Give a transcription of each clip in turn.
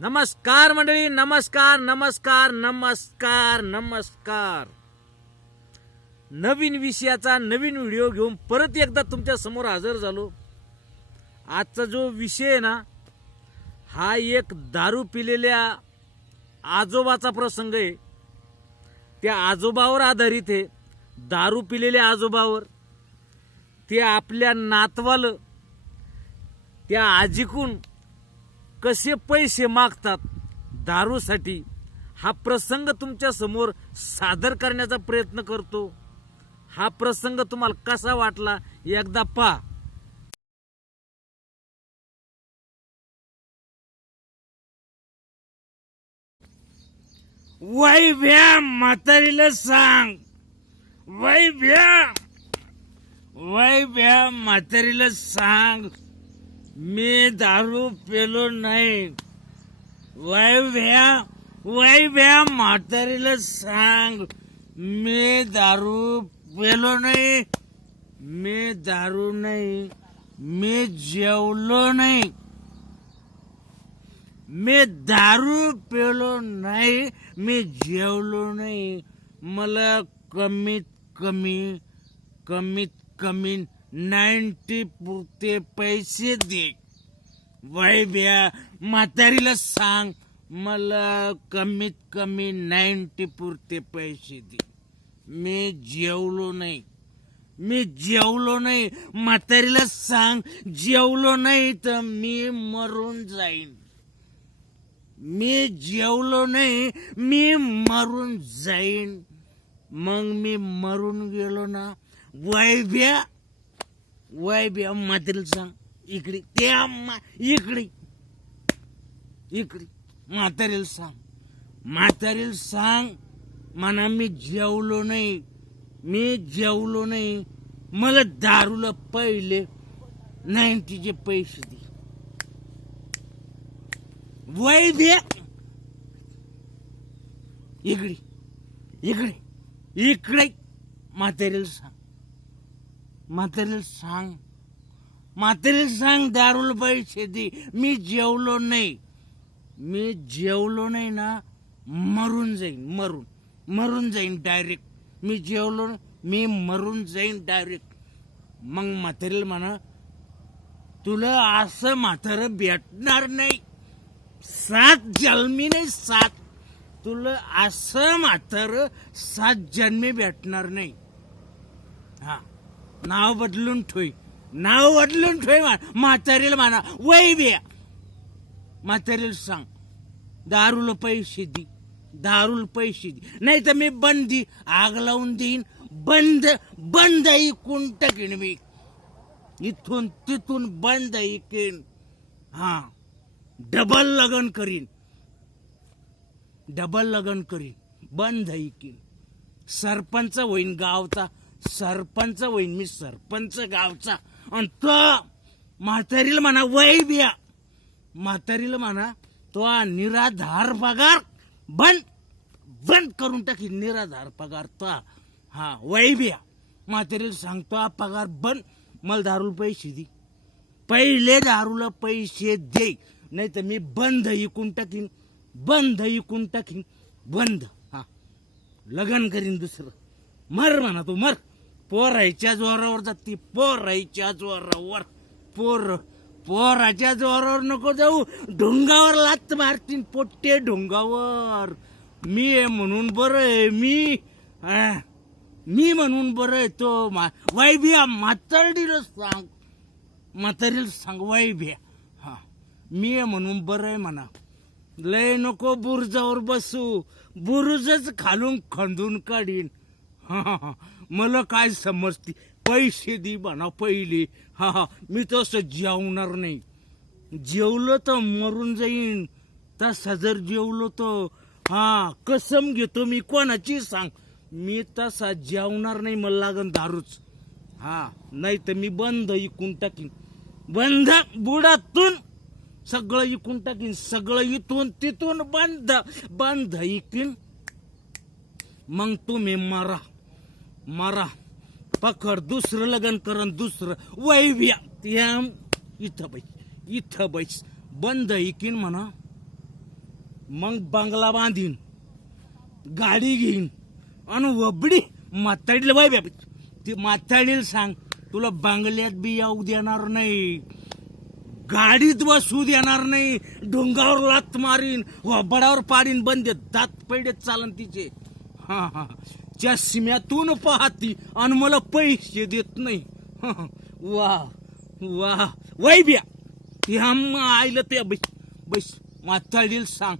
नमस्कार मंडळी नमस्कार नमस्कार नमस्कार नमस्कार. नवीन विषयाचा नवीन व्हिडिओ घेऊन परत एकदा तुमच्यासमोर हजर झालो. आजचा जो विषय आहे ना हा एक दारू पिलेल्या आजोबाचा प्रसंग आहे. त्या आजोबावर आधारित आहे. दारू पिलेल्या आजोबावर. ते आपल्या नातवालं त्या आजीकून कसे पैसे मागतात दारूसाठी हा प्रसंग तुमच्यासमोर सादर करण्याचा प्रयत्न करतो. हा प्रसंग तुम्हाला कसा वाटला एकदा पहा. वै भ्या म्हातारीला सांग. वै भ्या वै भ्या म्हातारीला सांग. मी दारू पेलो नाही. वैभ्या वैभ्या म्हातारीला सांग. मी दारू पेलो नाही. मी दारू नाही. मी जेवलो नाही. मी दारू पेलो नाही. मी जेवलो नाही. मला कमीत कमी कमीत कमी नाईन्टी पुरते पैसे दे. वैभ्या म्हातारीला सांग मला कमीत कमी नाईन्टी पुरते पैसे दे. मी जेवलो नाही. मी जेवलो नाही. म्हातारीला सांग जेवलो नाही तर मी मरून जाईन. मी जेवलो नाही मी मरून जाईन. मग मी मरून गेलो ना? वैभ्या वैभ्या म्हातारीला सांग. इकडे ते अम्मा इकडे. इकडे म्हातारीला सांग. म्हातारीला सांग म्हणा मी जेवलो नाही. मी जेवलो नाही. मला दारूला पहिले नाईन्टीचे पैसे दे. वैभ्या इकडे इकडे इकडे म्हातारीला सांग. म्हातारीला सांग. म्हातारीला सांग दारुलबाई शेती. मी जेवलो नाही. मी जेवलो नाही ना मरून जाईन मरून. मरून जाईन डायरेक्ट मी जेवलो मी मरून जाईन डायरेक्ट मग म्हातारीला म्हणा तुला असं म्हातारं भेटणार नाही. सात जन्मी नाही सात. तुला असं म्हातारं सात जन्मी भेटणार नाही. हा. नाव बदलून ठोय नाव बदलून ठेव म्हातारीला म्हणा. वै बिया म्हातारीला सांग. दारूला पैसे दे. दारूला पैसे दे. नाही तर मी बंदी आग लावून देईन. बंद बंद इकून टाकीन मी. इथून तिथून बंद ऐकेन. हा. डबल लगन करीन. डबल लगन करीन. बंद इकेन सरपंच होईन गावचा. सरपंच होईन मी सरपंच गावचा. आणि तो म्हातारीला म्हणा वय बिया. म्हातारीला म्हणा तो हा निराधार पगार बंद बंद करून टाकी. निराधार पगार तो. हा. हा वय बिया. म्हातारीला सांगतो हा पगार बंद मला दारूला पैसे दे. पहिले दारूला पैसे दे नाही तर मी बंद इकून टाकीन बंद इकून टाकीन. बंद हा. लगन करीन दुसरं. मर म्हणा तू मर. पोरायच्या जोरावर जाती पोरायच्या जोरावर. पोर पोराच्या जोरावर नको जाऊ. ढोंगावर लात मारतीन पोट्टे ढोंगावर. मी आहे म्हणून बरं आहे मी मी म्हणून बरं आहे तो मा वैबिया म्हातारडीला सांग. म्हातारीला सांग वैबिया हा मी आहे म्हणून बरं आहे म्हणा. लय नको बुरुजावर बसू. बुरुजच खालून खंदून काढीन. हा, हा, हा. मला काय समजते? पैसे दे म्हणा पहिले. हा हा. मी तसं जेवणार नाही. जेवलं तर मरून जाईन. तसा जर जेवलो तर हा कसम घेतो मी. कोणाची सांग? मी तसा जेवणार नाही मला लागन दारूच. हा नाही तर मी बंद इकून टाकीन. बंद बुडातून सगळं इकून टाकीन. सगळं इथून तिथून बंद बंद इकीन. मग तुम्ही मरा. मरा पकड दुसरं लग्न करण दुसरं वैव्या त्या इथं बैस इथं बैस. बंद इकीन म्हणा. मग बंगला बांधीन गाडी घेईन आणि वबडी म्हाताडीला बाय ती म्हाताडीला सांग तुला बंगल्यात बी येऊ देणार नाही. गाडीत बसू देणार नाही. डोंगावर लात मारीन वबडावर पाडीन बंद. दात पैडेत चालन तिचे. हा हा. त्या सिम्यातून पाहती आणि मला पैसे देत नाही. वा वा. वै बिया. ते आईला आईलं ते बैस बैस म्हाताडीला सांग.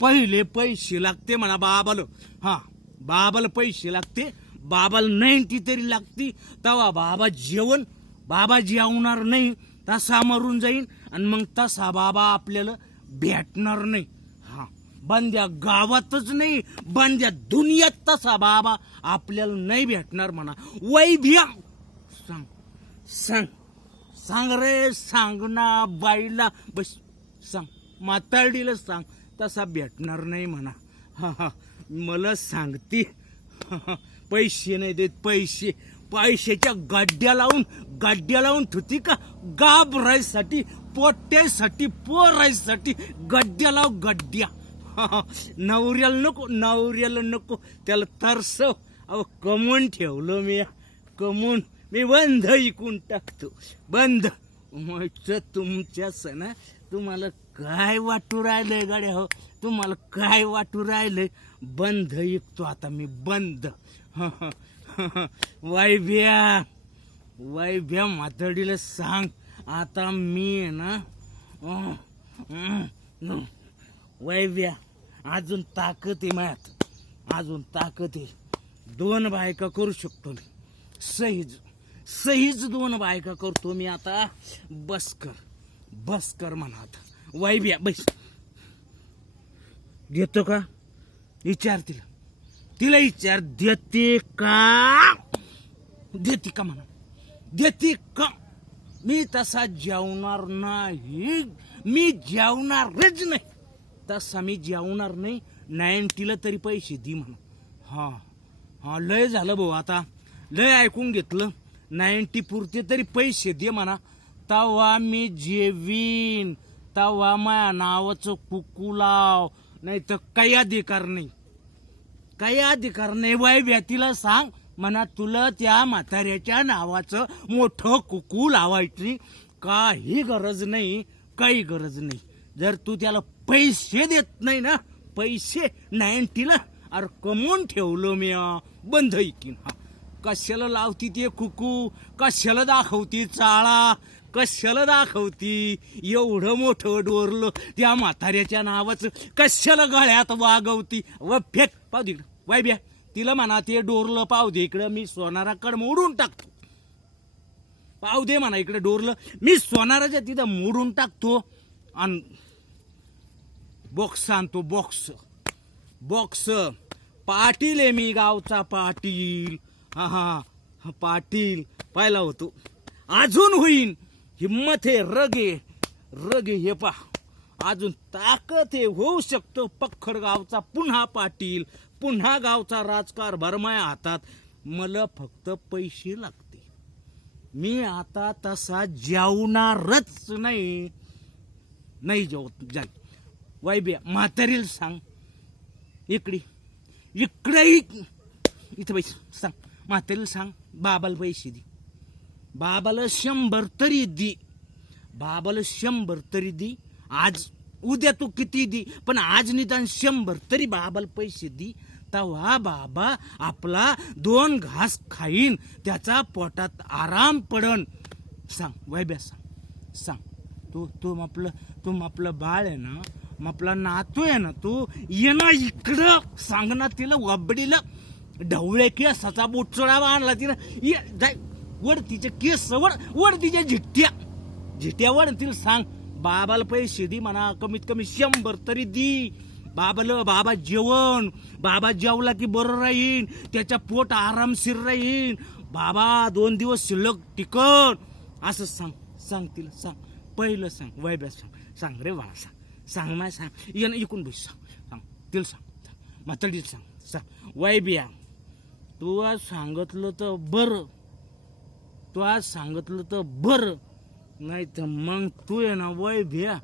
पहिले पैसे लागते म्हणा बाबाला. हा बाबाला पैसे लागते. बाबाला नाईन्टी तरी लागती. तेव्हा बाबा जेवण बाबा जेवणार नाही. तसा मरून जाईन आणि मग तसा बाबा आपल्याला भेटणार नाही. बंद्या गावातच नाही बंद्या दुनियात तसा बाबा आपल्याला नाही भेटणार म्हणा. वैभ्या सांग सांग सांग रे सांग ना बाईला. बस सांग माताडीला सांग तसा भेटणार नाही म्हणा. हा हा मला सांगते. पैसे नाही देत पैसे. पैशाच्या गाड्या लावून गाड्या लावून ठुती का? गाब गाबरायसाठी पोट्यासाठी पोरायसाठी गड्ड्या लाव गड्ड्या. नवऱ्याला नको नवऱ्याला नको. त्याला तरसव अहो कमवून ठेवलं मी. कमवून मी बंद इकून टाकतो. बंद. म्हटलं तुमच्या सणा तुम्हाला काय वाटू राहिलंय गाड्या? हो तुम्हाला काय वाटू राहिलंय? बंद ऐकतो आता मी बंद. वायभ्या वायभ्या मातडीला सांग. आता मी ना वायभ्या अजून ताकद आहे मायात. अजून ताकद आहे. दोन बायका करू शकतो मी. सहीज सहीज दोन बायका करतो मी आता. बसकर बसकर म्हणत कर म्हणा बस. देतो का? विचार तिला. तिला विचार देते का? देते का म्हणा. देते का? मी तसा जेवणार नाही. मी जेवणारच नाही. आत्ताच आम्ही जेवणार नाही नाईन्टीला तरी पैसे दे म्हणा हा हा लय झालं भाऊ आता. लय ऐकून घेतलं. नाईन्टी पुरते तरी पैसे दे म्हणा. तवा मी जेवीन. तवा माया नावाचं कुकू लाव. नाही तर काही अधिकार नाही. काही अधिकार नाही. वाय व्यतीला सांग. म्हणा तुला त्या म्हाताऱ्याच्या नावाचं मोठं कुकू लावायची काही गरज नाही. काही गरज नाही. जर तू त्याला पैसे देत नाही ना. पैसे नाईन्टीला अरे कमवून ठेवलं मी बंद ऐकीन कशाला लावती ते कुकू? कशाला दाखवती चाळा? कशाला दाखवती एवढं मोठं डोरलं? त्या म्हाताऱ्याच्या नावाचं कशाला गळ्यात वागवती? व फेक. पाव दे इकडं. वाय बिया. तिला म्हणा ते डोरलं पाव दे इकडं. मी सोनाराकडे मोडून टाकतो. पाव दे म्हणा इकडे डोरलं. मी सोनाराच्या तिथं मोडून टाकतो. आणि बॉक्स आणतो बॉक्स बॉक्स पाटील आहे मी गावचा पाटील. हा हा हा, पाटील. पाहिला होतो. अजून होईन. हिम्मत हे रगे रगे हे पा अजून ताकद हे होऊ शकतो. पखड गावचा पुन्हा पाटील. पुन्हा गावचा राजकार भरमाया हातात. मला फक्त पैसे लागते. मी आता तसा जेवणारच नाही. नाही जेवत. जाईल. वायबिया म्हातारीला सांग. इकडे. इकडे इथं पैसे सांग. म्हातारीला सांग बाबाला पैसे दे. बाबाला शंभर तरी दे. बाबाला शंभर तरी दे. आज उद्या तू किती दे? पण आज निदान शंभर तरी बाबाला पैसे दे. तेव्हा बाबा आपला दोन घास खाईन. त्याचा पोटात आराम पडन. सांग वैब्या सांग. सांग. तू तू आपलं तू आपलं बाळ आहे ना आपला नातू आहे ना तू ये ना इकडं सांग ना तिला वबडीला ढवळे केसाचा बोटचोळा आणला तिला. ये जाय वर तिचे केस वड वर तिच्या झिट्ट्या. झिट्ट्या वड तिला सांग बाबाला पैसे दे म्हणा कमीत कमी शंभर तरी दी. बाबाला बाबा जेवण बाबा जेवला की बरं राहीन त्याच्या पोट आरामशीर राहीन. बाबा दोन दिवस शिल्लक टिकन. असं सांग सांग तिला सांग. पहिलं सांग वैभ्या सांग. सांग रे बाळा सांग. सांग माय सांग ये ना इकून बस सांग सांग तिला सांग म्हाताडीला सांग सांग वैब्या तू आज सांगितलं तर बरं तू आज सांगितलं तर बरं नाही तर मग तू ये ना वय भ्या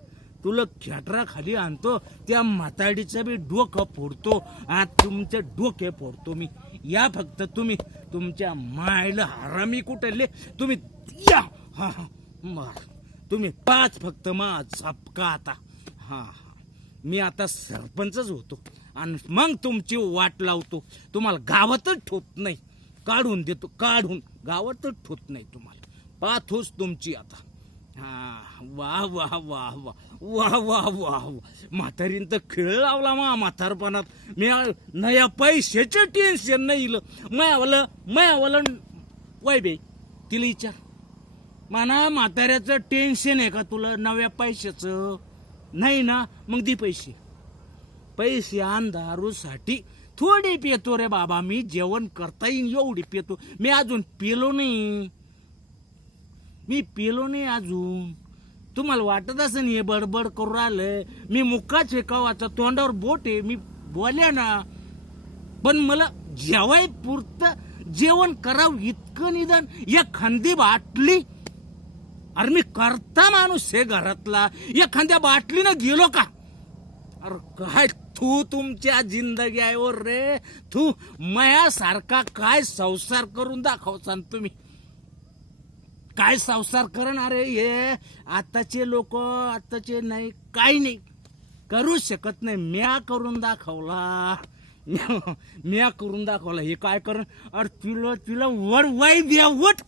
तुला खेटरा खाली आणतो त्या म्हाताडीचं बी डोकं फोडतो आज तुमचे डोके फोडतो मी या फक्त तुम्ही तुमच्या मायला हरामी कुठले तुम्ही या हा हा मार तुम्ही पाच फक्त मा झपका आता हां हां. मी आता सरपंचच होतो आणि मग तुमची वाट लावतो. तुम्हाला गावातच ठोत नाही. काढून देतो काढून. गावातच ठोत नाही तुम्हाला. पाथोस तुमची आता. वा वा वा वा. वा वा वा म्हातारीन तर खेळ लावला मा म्हातारपणात. मी नया पैशाचं टेन्शन नाही इलं. मै आवलं वाय बे तिला विचार. म्हणा म्हाताऱ्याचं टेन्शन आहे का तुला? नव्या पैशाचं? नाही ना मग दे पैसे. पैसे आण दारूसाठी थोडी पितो रे बाबा मी जेवण करता येईन एवढी पितो मी अजून पिलो नाही. मी पिलो नाही अजून. तुम्हाला वाटत असं हे बडबड करू राहिलं? मी मुक्काच आहे कवाचा तोंडावर बोट आहे मी बोल्या ना. पण मला जेवाय पुरतं जेवण करावं इतकं निदान. या खंदी बाटली अरे मी करता माणूस हे घरातला. एखाद्या बाटलीनं गेलो का? अरे काय तू तुमच्या जिंदगी आहे ओ रे. तू मयासारखा काय संसार करून दाखवसान तुम्ही? काय संसार करणार अरे हे? आताचे लोक आताचे नाही काही नाही. करू शकत नाही. म्या करून दाखवला. म्या करून दाखवला. हे काय करून अरे तुला तुला वर वाई द्या वट.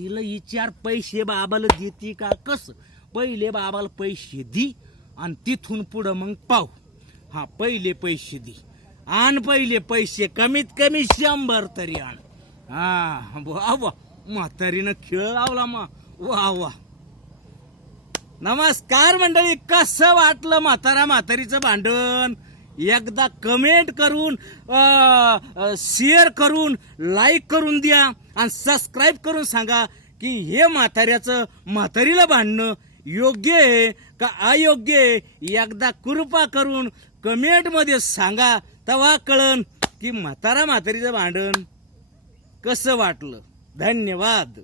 तिला विचार पैसे बाबाला देते का? कसं? पहिले बाबाला पैसे दी आणि तिथून पुढं मग पाहू. हा पहिले पैसे दी. आण पहिले पैसे कमीत कमी शंभर तरी आण. हा वा वा. म्हातारीनं खेळ लावला मा. वा वा. नमस्कार मंडळी कसं वाटलं म्हातारा म्हातारीचं भांडण? एकदा कमेंट करून शेअर करून लाईक करून द्या आणि सबस्क्राईब करून सांगा की हे म्हाताऱ्याचं म्हातारीला भांडणं योग्य आहे का अयोग्य आहे? एकदा कृपा करून कमेंटमध्ये सांगा. तेव्हा कळन की म्हातारा म्हातारीचं भांडण कसं वाटलं. धन्यवाद.